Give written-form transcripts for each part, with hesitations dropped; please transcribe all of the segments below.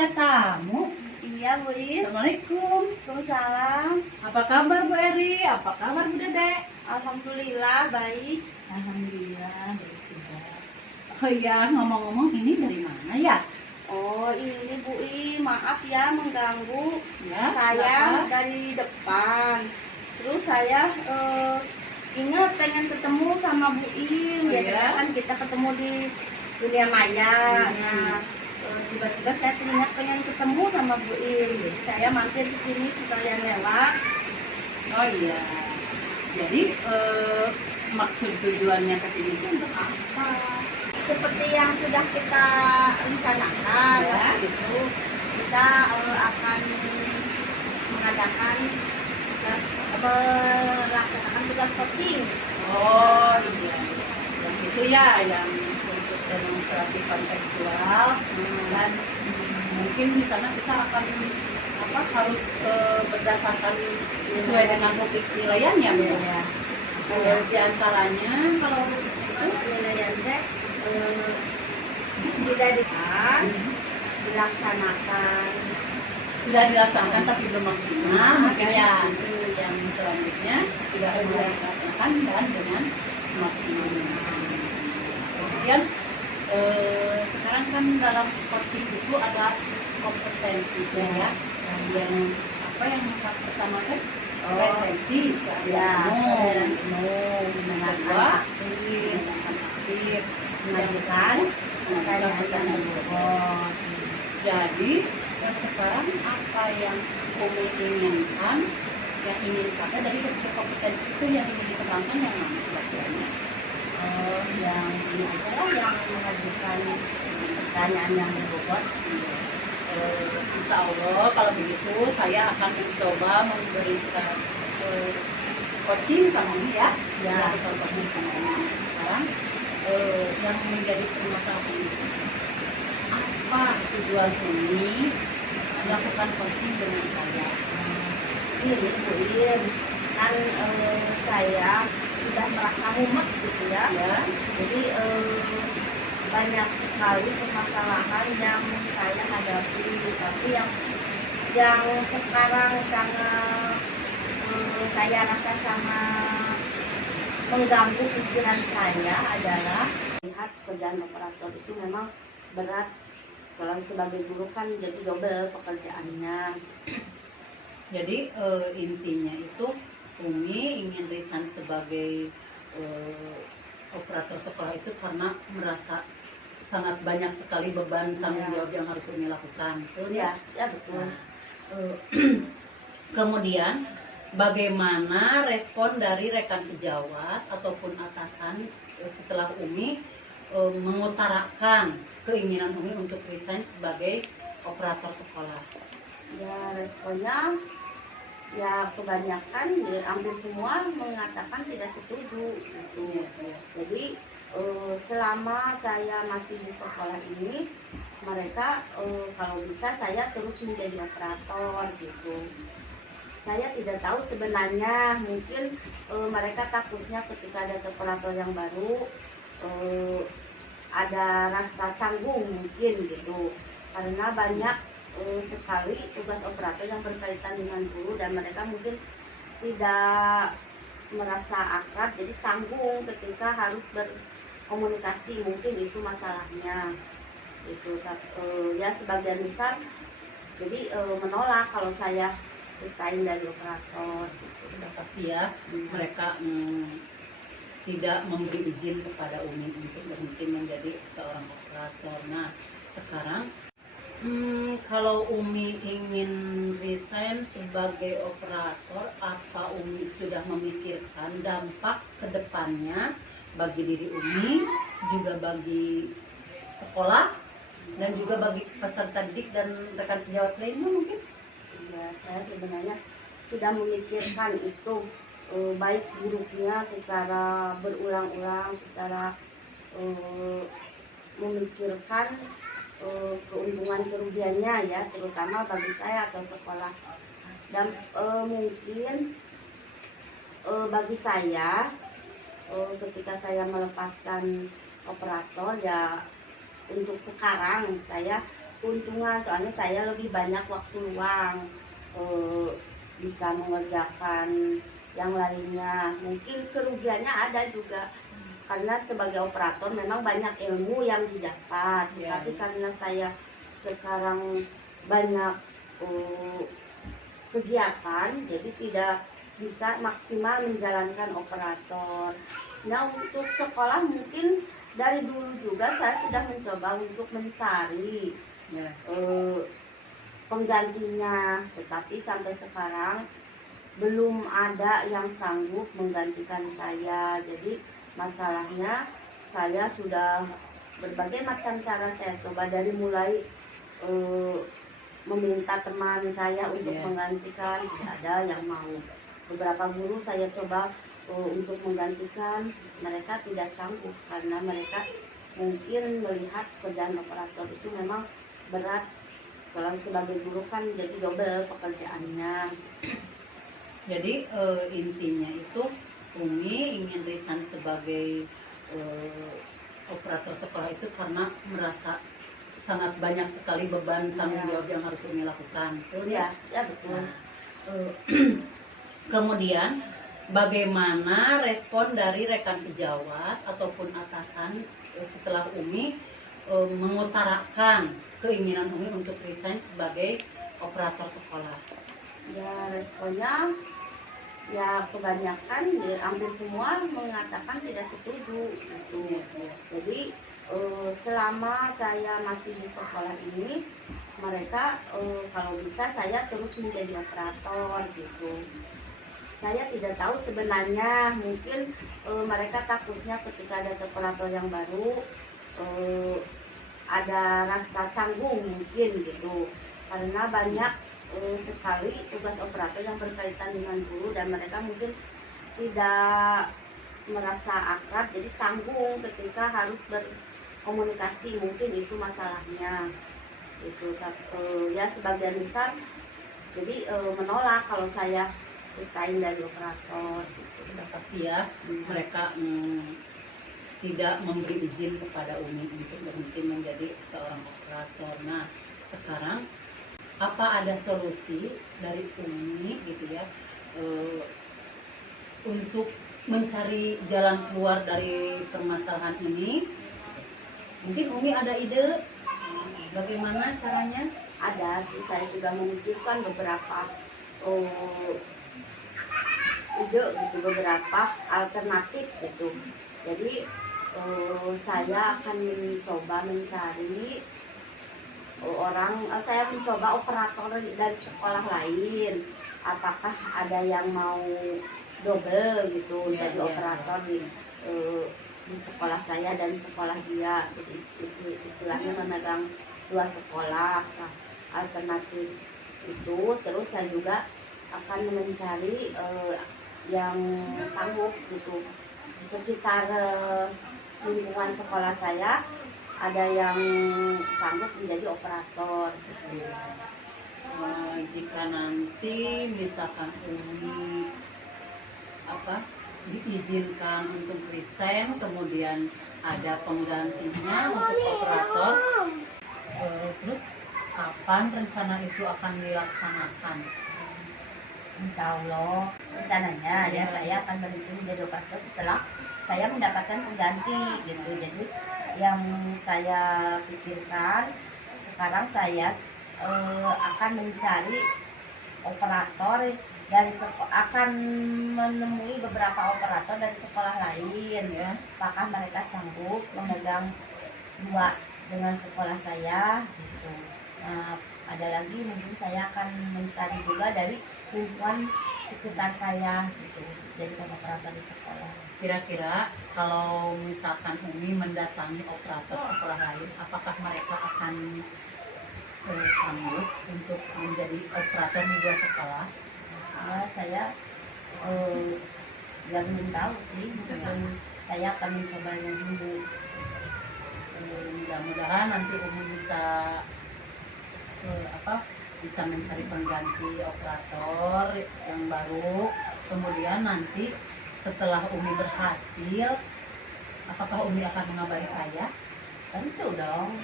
ada tamu. Iya, Bu Ir. Assalamualaikum. Waalaikumsalam. Apa kabar Bu Eri? Apa kabar Bu Dede? Alhamdulillah baik. Alhamdulillah baik juga. Oh iya, ngomong-ngomong ini dari mana ya? Oh, ini Bu Ir, maaf ya mengganggu. Ya, Saya kenapa? dari depan. Terus saya ingat pengen ketemu sama Bu Ir. Oh, Biasanya ya? kan kita ketemu di dunia maya. Nah, tiba-tiba saya teringat pengen ketemu sama Bu Ir. Jadi saya mampir di sini sekalian lewat. Oh iya. Jadi maksud tujuannya ke sini itu untuk apa? Seperti yang sudah kita rencanakan, Ya. gitu. Kita akan mengadakan tugas, melaksanakan tugas coaching. Oh iya. Yang itu ya, yang untuk demonstrasi kontekstual dan mungkin di sana kita akan harus berdasarkan sesuai dengan topik nilaiannya Bu. Ya. Di antaranya kalau Penilaian teh dijadikan, dilaksanakan. sudah dilaksanakan tapi belum maksimal, mungkin ya yang selanjutnya sudah mulai dilaksanakan dan dengan maksimal. Kemudian sekarang kan dalam coaching itu ada kompetensi ya, yang yang pertama kan presensi, Ya, keadaan umum, kedua aktif, aktif, mengajukan pertanyaan berbobot. Jadi sekarang apa yang Umi inginkan, yang ingin pakai dari ketiga kompetensi itu yang ingin dikembangkan yang mana kira-kiranya? Yang ini adalah yang mengajukan pertanyaan yang berbobot. Insya Allah kalau begitu saya akan mencoba memberikan coaching sama Umi ya. Ya. Kita coaching sama Umi sekarang yang menjadi permasalahan itu. Apa tujuan Umi melakukan coaching dengan saya? Ini Bu Ir, kan saya sudah merasa mumet gitu ya. Jadi banyak sekali permasalahan yang saya hadapi, tapi yang sekarang sangat saya rasa sangat mengganggu pikiran saya adalah lihat pekerjaan operator itu memang berat. Kalau sebagai guru kan jadi double pekerjaannya. Jadi intinya itu Umi ingin resign sebagai operator sekolah itu karena merasa sangat banyak sekali beban tanggung jawab yang harus Umi lakukan. Betul ya? Ya betul. Nah, kemudian bagaimana respon dari rekan sejawat ataupun atasan setelah Umi mengutarakan keinginan Umi untuk resign sebagai operator sekolah? Ya responnya ya kebanyakan hampir semua mengatakan tidak setuju gitu. Jadi selama saya masih di sekolah ini, mereka kalau bisa saya terus menjadi operator gitu. Saya tidak tahu sebenarnya, mungkin mereka takutnya ketika ada operator yang baru ada rasa canggung mungkin gitu, karena banyak sekali tugas operator yang berkaitan dengan guru dan mereka mungkin tidak merasa akrab, jadi canggung ketika harus berkomunikasi, mungkin itu masalahnya itu. Ya sebagian besar jadi menolak kalau saya resign dari operator gitu. Sudah pasti ya mereka tidak memberi izin kepada Umi untuk berhenti menjadi seorang operator. Nah sekarang kalau Umi ingin resign sebagai operator, apa Umi sudah memikirkan dampak kedepannya bagi diri Umi, juga bagi sekolah, dan juga bagi peserta didik dan rekan sejawat lainnya mungkin? Ya, saya sebenarnya sudah memikirkan itu, baik buruknya secara berulang-ulang, secara memikirkan keuntungan kerugiannya ya, terutama bagi saya atau sekolah. Dan mungkin bagi saya ketika saya melepaskan operator ya, untuk sekarang saya keuntungan, soalnya saya lebih banyak waktu luang, bisa mengerjakan yang lainnya. Mungkin kerugiannya ada juga, karena sebagai operator memang banyak ilmu yang didapat, tapi karena saya sekarang banyak kegiatan, jadi tidak bisa maksimal menjalankan operator. Nah, untuk sekolah mungkin dari dulu juga saya sudah mencoba untuk mencari penggantinya, tetapi sampai sekarang belum ada yang sanggup menggantikan saya. Jadi masalahnya saya sudah berbagai macam cara saya coba, dari mulai meminta teman saya untuk menggantikan, tidak ada yang mau. Beberapa guru saya coba untuk menggantikan, mereka tidak sanggup karena mereka mungkin melihat kerjaan operator itu memang berat. Kalau sebagai guru kan jadi double pekerjaannya. Jadi intinya itu Umi ingin resign sebagai operator sekolah itu karena merasa sangat banyak sekali beban tanggung jawab yang harus Umi lakukan. Betul ya? Ya betul. Nah, kemudian bagaimana respon dari rekan sejawat ataupun atasan setelah Umi mengutarakan keinginan Umi untuk resign sebagai operator sekolah? Ya, responnya ya kebanyakan, hampir semua mengatakan tidak setuju gitu. Jadi selama saya masih di sekolah ini, mereka kalau bisa saya terus menjadi operator gitu. Saya tidak tahu sebenarnya, mungkin mereka takutnya ketika ada operator yang baru ada rasa canggung mungkin gitu, karena banyak sekali tugas operator yang berkaitan dengan guru dan mereka mungkin tidak merasa akrab, jadi canggung ketika harus berkomunikasi, mungkin itu masalahnya itu. Ya sebagian besar jadi menolak kalau saya resign dari operator gitu. Sudah pasti ya, mereka tidak memberi izin kepada Umi untuk berhenti menjadi seorang operator. Nah, sekarang apa ada solusi dari Umi gitu ya untuk mencari jalan keluar dari permasalahan ini? Mungkin Umi ada ide bagaimana caranya? Ada sih, saya sudah memikirkan beberapa ide gitu, beberapa alternatif gitu. Jadi saya akan mencoba mencari saya mencoba operator dari sekolah lain. Apakah ada yang mau double gitu jadi operator di sekolah saya dan sekolah dia, jadi istilahnya memegang dua sekolah. Nah, alternatif itu terus saya juga akan mencari yang sanggup gitu di sekitar lingkungan sekolah saya, ada yang sanggup menjadi operator gitu. Jika nanti misalkan Umi diizinkan untuk resign, kemudian ada penggantinya untuk operator, terus kapan rencana itu akan dilaksanakan? Insya Allah rencananya ya saya akan berhenti menjadi operator setelah saya mendapatkan pengganti gitu. Jadi yang saya pikirkan sekarang, saya akan mencari operator dari akan menemui beberapa operator dari sekolah lain ya. Apakah mereka sanggup memegang dua dengan sekolah saya gitu. Nah, ada lagi mungkin saya akan mencari juga dari lingkungan sekitar saya gitu, jadi operator di sekolah. Kira-kira kalau misalkan Umi mendatangi operator sekolah lain, apakah mereka akan sanggup untuk menjadi operator di dua sekolah? Saya belum tahu sih, mungkin saya akan mencobanya dulu. Mudah-mudahan nanti Umi bisa bisa mencari pengganti operator yang baru. Kemudian nanti setelah Umi berhasil, apakah Umi akan mengabari saya? Tentu dong.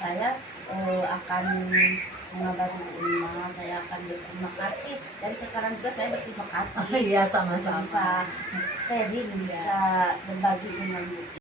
Saya akan mengabari Bu Ima. Saya akan berterima kasih. Dari sekarang juga saya berterima kasih Iya, sama-sama. bisa sharing, bisa berbagi dengan Bu